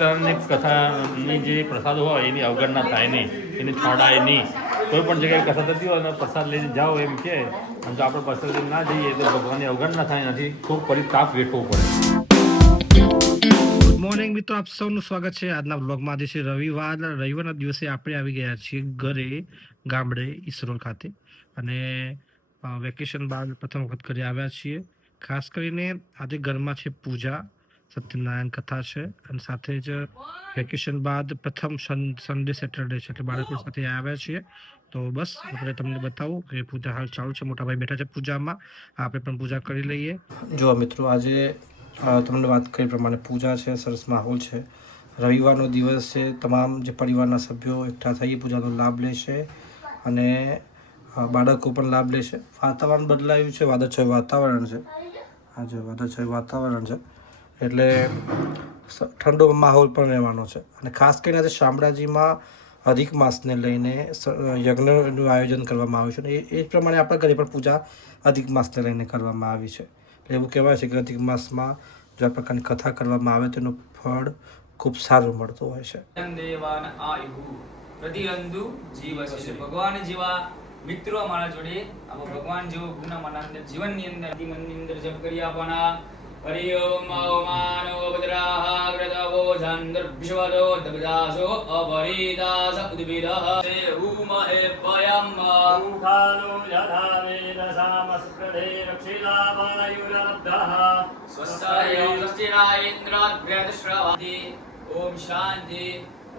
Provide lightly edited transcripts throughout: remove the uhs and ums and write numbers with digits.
સત્યનારાયણની કથાની જે પ્રસાદ હોય એની અવગણના થાય નહીં, એની છોડાય નહીં. કોઈ પણ જગ્યાએ કથા થતી હોય અને પ્રસાદ લઈને જાઓ એમ કહે, અને જો આપણે પ્રસાદ લઈને ના જઈએ તો ભગવાનની અવગણના થાય નથી, ખૂબ પરિતાપ વેઠવો પડે. ગુડ મોર્નિંગ મિત્રો, આપ સૌનું સ્વાગત છે આજના વ્લોગમાં. આજે છે રવિવારના દિવસે આપણે આવી ગયા છીએ ઘરે, ગામડે ઈસરોલ ખાતે, અને વેકેશન બાદ પ્રથમ વખત ઘરે આવ્યા છીએ. ખાસ કરીને આજે ઘરમાં છે પૂજા, સત્યનારાયણ કથા છે, અને સાથે જ વેકેશન બાદ પ્રથમ સન્ડે સેટરડે છે, એટલે બાળકો સાથે આવ્યા છીએ. તો બસ આપણે તમને બતાવું કે પૂજા હાલ ચાલુ છે, મોટા ભાઈ બેઠા છે પૂજામાં, આપણે પણ પૂજા કરી લઈએ. જો મિત્રો, આજે તમને વાત કરી પ્રમાણે પૂજા છે, સરસ માહોલ છે, રવિવારનો દિવસ છે, તમામ જે પરિવારના સભ્યો એકઠા થઈ પૂજાનો લાભ લેશે અને બાળકો પણ લાભ લેશે. વાતાવરણ બદલાયું છે, વાદળછાયું વાતાવરણ છે, આજે વાદળછાયું વાતાવરણ છે, એટલે ઠંડો માહોલ પણ રહેવાનો છે. અને ખાસ કરીને આજે શામળાજીમાં અધિક માસને લઈને યજ્ઞનું આયોજન કરવામાં આવ્યું છે, અને એ પ્રમાણે આપણા ઘરે પણ પૂજા અધિક માસને લઈને કરવામાં આવી છે. એવું કહેવાય છે કે અધિક માસમાં જો આ પ્રકારની કથા કરવામાં આવે તેનું ફળ ખૂબ સારું મળતું હોય છે. ભગવાન જેવા મિત્રો અમારા જોડે, ભગવાન જેવો ગુણ અમારા અંદર જીવનની અંદર મનની અંદર જપ કરી આપવાના. હરિ ઓમ માનો ભદ્રાહ ગ્રદવો જાંદર વિશ્વદો દબદાસો અપરિદાસ ઉદ્વિદઃ ઉમહે પયમ ઉખાનો જધાવે રસામસ્કૃતે રક્ષિતા વાયુરબ્ધઃ સ્વસ્તય સ્વસ્તિના ઇન્દ્રાભ્યશ્રવાતિ. ઓમ શાંતિ,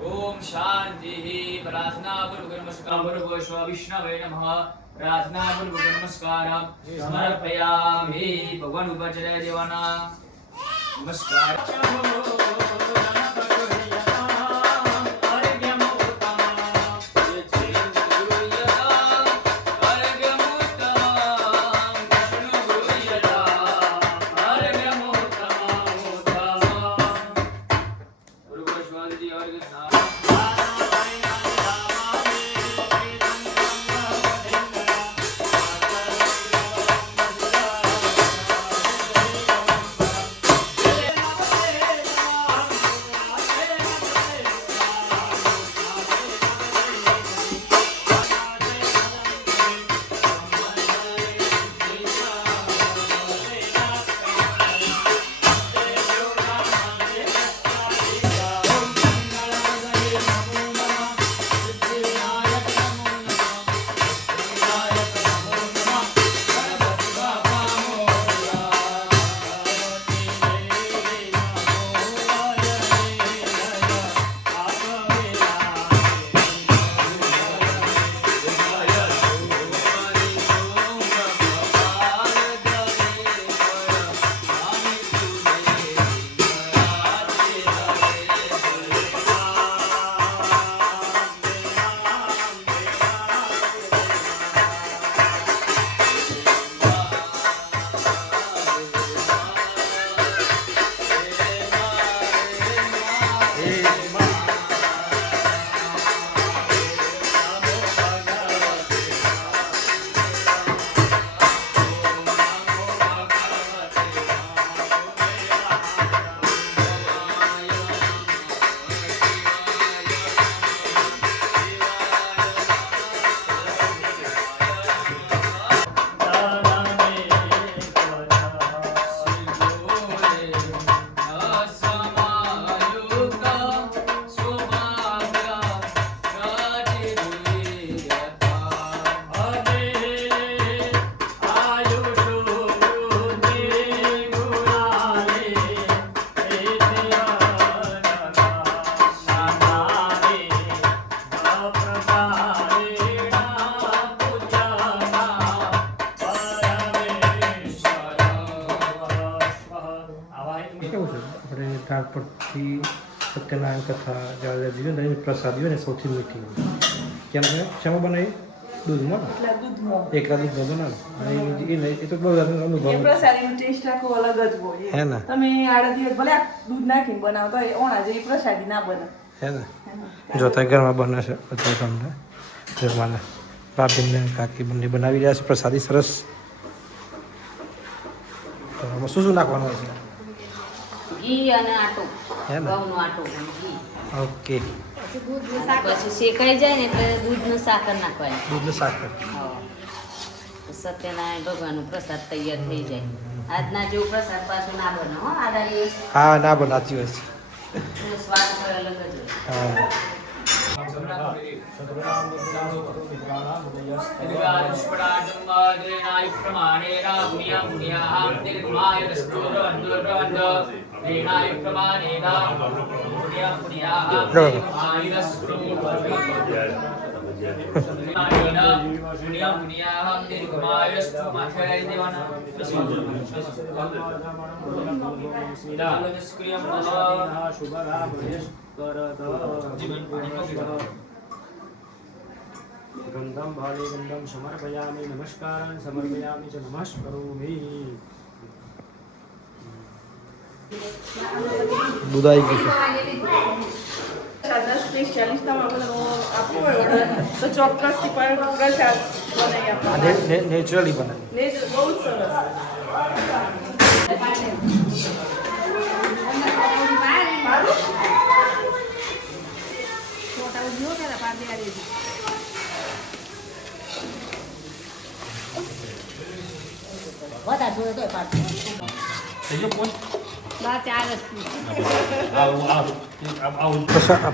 ઓમ શાંતિ. પ્રાર્થના પૂર્વક નમસ્કાર પૂર્વક વિષ્ણવે નમઃ. પ્રાર્થના પૂર્વક નમસ્કાર સમર્પયામિ. ભગવાન ઉપર ચડાવી દેવાના. નમસ્કાર. ધાર પરથી સત્યનારાયણ કથા જ્યારે જીવે ને એની પ્રસાદી હોય ને સૌથી મીઠી હોય. કેમ કે શેમાં બનાવી? દૂધમાં, એકલા દૂધમાં બનાવે. એ તો બહુ અનુભવ પ્રસાદીનો ટેસ્ટ આખો અલગ જ હોય. હે ને? તમે આડા દિવસ ભલે દૂધ નાખીને બનાવતા હોય, ઓણા જેવી પ્રસાદી ના બને. હે ને? જોતા ઘરમાં બને છે બધા તમને જમવાના. ભાભીને કાકી બંને બનાવી રહ્યા છે પ્રસાદી સરસ. તો આમાં શું શું નાખવાનું હોય છે? ઘી અને આટો હે ને? ઘઉંનો આટો અને ઘી ઓકે પછી શેકાઈ જાય ને એટલે દૂધનું સાકર નાખવાની દૂધનું સાકર હા. તો સત્યનારાયણ ભગવાનનો પ્રસાદ તૈયાર થઈ જાય. આજના જેવો પ્રસાદ પાછો ના બને હો આદા દિવસ હા ના બનાતી હોય છે એનો સ્વાદ પણ અલગ જ હોય. હા गंधम भाले गंधम समर्पयामि नमस्कारान् समर्पयामि च नमस्करोमि દૂધ આવી ગયું છે 10-40 તમારે આપવું હોય order તો ચોક્કસથી પણ પ્રસાદ બનાવી આપવાના. નેચરલી બને ને બહુ જ સરસ. વધારે જોડે તોય પાછું. થઈ ગયો પોચ? બા ચાર જ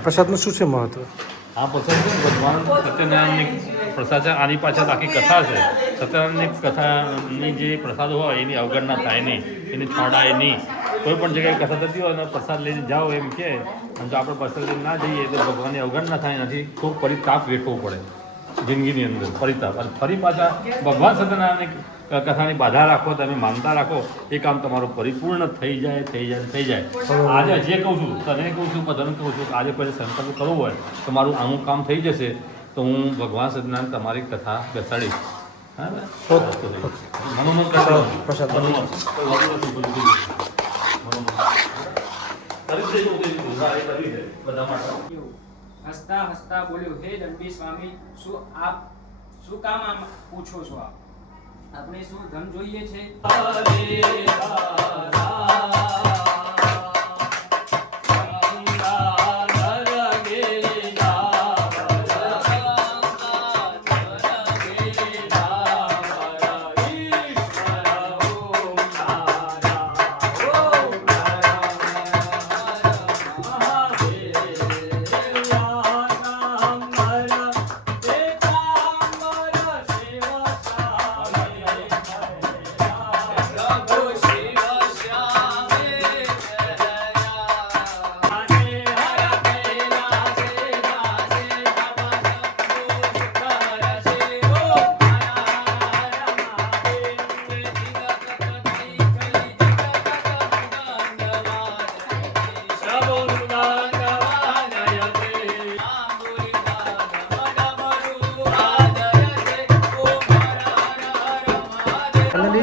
પ્રસાદનું શું છે મહત્વ આ પ્રસાદ છે ને ભગવાન સત્યનારાયણની પ્રસાદ છે. આની પાછળ આખી કથા છે. સત્યનારાયણની કથાની જે પ્રસાદ હોય એની અવગણના થાય નહીં, એની છોડાય નહીં. કોઈ પણ જગ્યાએ કથા થતી હોય અને પ્રસાદ લઈને જાઓ એમ કે, અને જો આપણે પ્રસાદ લઈને ના જઈએ તો ભગવાનની અવગણના થાય, નથી ખૂબ પરિતાપ વેઠવો પડે જિંદગીની અંદર, પરિતાપ. અને ફરી પાછા ભગવાન સત્યનારાયણની કથાની બાધા રાખો, તમે માનતા રાખો, એ કામ તમારું પરિપૂર્ણ થઈ જાય. આજે જે કહું છું, તને કહું છું, બધાને કહું છું કે આજે પછી સંકલ્પ કરવો હોય તો મારું આનું કામ થઈ જશે તો હું ભગવાન સત્યનારાયણ તમારી કથા બેસાડીશ. હા ને? મનોમન કરતા પ્રસાદ બની ગયો. કોઈ વાંધો નથી, બધું થઈ ગયું. મનોમન. કરી દેજો, કરી છે બધા માટે. હસતા હસતા બોલ્યો, હે દંડી સ્વામી, શું કામ આમ પૂછો છો આપ? આપણે શું ધન જોઈએ છે?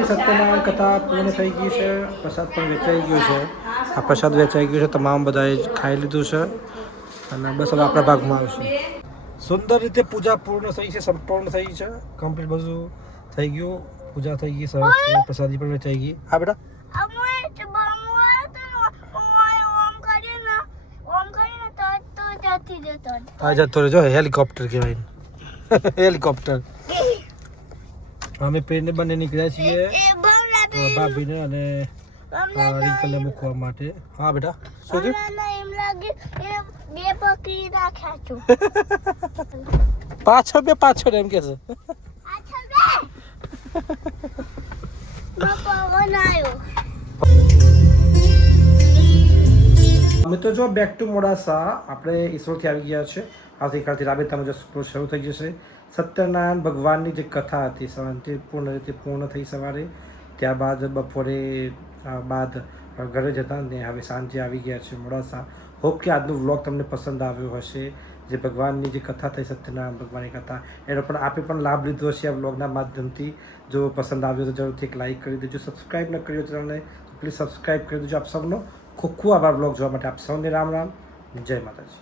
સત્યનારાયણ કથા પૂર્ણ થઈ ગઈ છે. પ્રસાદ પણ વેચાઈ ગયો છે. આ પ્રસાદ વેચાઈ ગયો છે. તમામ બધાએ ખાઈ લીધું છે અને બસ હવે આપણા ભાગમાં આવશે. સુંદર રીતે પૂજા પૂર્ણ થઈ છે, સંપૂર્ણ થઈ છે, કમ્પ્લીટ બધું થઈ ગયું. પૂજા થઈ ગઈ સરસ, પ્રસાદી પણ વેચાઈ ગઈ. હા બેટા આ જતો રહેજો. હેલિકોપ્ટર કહેવાય, હેલિકોપ્ટર. અમે પેરને બંને નીકળ્યા છીએ ભાભીને અને રિંકલને મૂકવા માટે. હા બેટા શું થયું? પાછળ એમ કે છે. મિત્રો જો બેક ટુ મોડાસા આપણે ઈસરોથી આવી ગયા છે. આવતીકાલથી રાબેતા મુજબ સ્કૂલ શરૂ થઈ જશે. સત્યનારાયણ ભગવાનની જે કથા હતી શાંતિપૂર્ણ રીતે પૂર્ણ થઈ સવારે. ત્યારબાદ બપોરે બાદ ઘરે જતા ને હવે સાંજે આવી ગયા છે મોડાસા. હોપ કે આજનો વ્લોગ તમને પસંદ આવ્યો હશે. જે ભગવાનની જે કથા થઈ સત્યનારાયણ ભગવાનની કથા એનો પણ આપે પણ લાભ લીધો હશે આ વ્લોગના માધ્યમથી. જો પસંદ આવ્યો તો જરૂરથી એક લાઇક કરી દેજો. સબસ્ક્રાઈબ ન કર્યો ચેનલને તો પ્લીઝ સબસ્ક્રાઈબ કરી દેજો. આપ સૌનો ખૂબ ખૂબ આભાર વ્લોગ જોવા માટે. આપ સૌને રામ રામ, જય માતાજી.